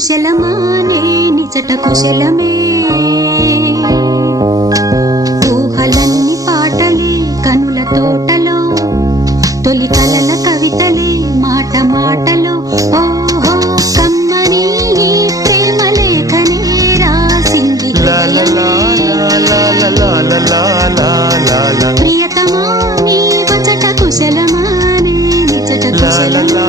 కుశలమానే నిజట కుశలమే ఊహలన్నీ పాటలే కనుల తోటలో తొలి కలల కవితలే మాట మాటలో ఓహో కమ్మని నీ ప్రేమ లేఖనే రాసింది ప్రియతమా నీ వచట కుశలమానే నిజట కుశలమే